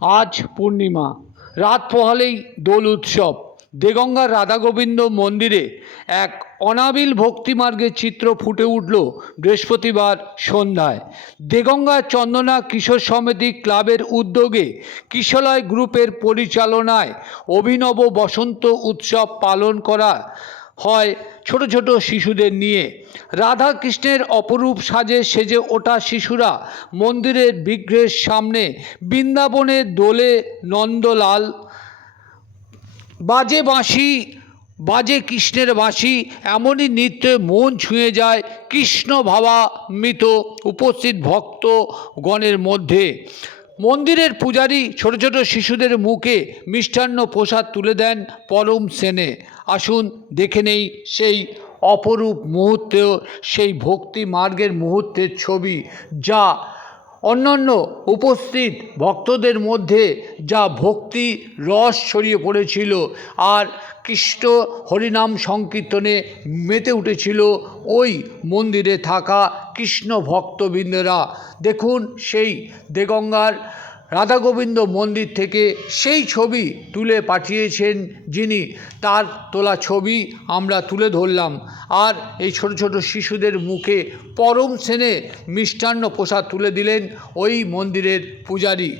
আজ পূর্ণিমা, রাত পোহালেই দোল উৎসব। দেগঙ্গার রাধাগোবিন্দ মন্দিরে এক অনাবিল ভক্তিমার্গের চিত্র ফুটে উঠল বৃহস্পতিবার সন্ধ্যায়। দেগঙ্গা চন্দনা কিশোর সমিতি ক্লাবের উদ্যোগে কিশলয় গ্রুপের পরিচালনায় অভিনব বসন্ত উৎসব পালন করা হয় ছোট ছোট শিশুদের নিয়ে। রাধা কৃষ্ণের অপরূপ সাজে সেজে ওঠা শিশুরা মন্দিরের বিগ্রহের সামনে বৃন্দাবনের দোলে নন্দলাল। বাজে বাঁশি, বাজে কৃষ্ণের বাঁশি, এমনই নৃত্যে মন ছুঁয়ে যায় কৃষ্ণ ভাবামৃত উপস্থিত ভক্তগণের মধ্যে। মন্দিরের পূজারী ছোট ছোট শিশুদের মুখে মিষ্টান্ন প্রসাদ তুলে দেন পরম সেনে। আসুন দেখে নেই সেই অপরূপ মুহূর্ত, সেই ভক্তি মার্গের মুহূর্তের ছবি, যা অন্যান্য উপস্থিত ভক্তদের মধ্যে যা ভক্তি রস ছড়িয়ে পড়েছিল আর কৃষ্ণ হরিনাম সংকীর্তনে মেতে উঠেছিল ওই মন্দিরে থাকা কৃষ্ণ ভক্তবৃন্দরা। দেখুন সেই দেগঙ্গার রাধাগোবিন্দ মন্দির থেকে সেই ছবি তুলে পাঠিয়েছেন যিনি, তার তোলা ছবি আমরা তুলে ধরলাম। আর এই ছোট ছোট শিশুদের মুখে পরম সেনে মিষ্টান্ন প্রসাদ তুলে দিলেন ওই মন্দিরের পূজারী।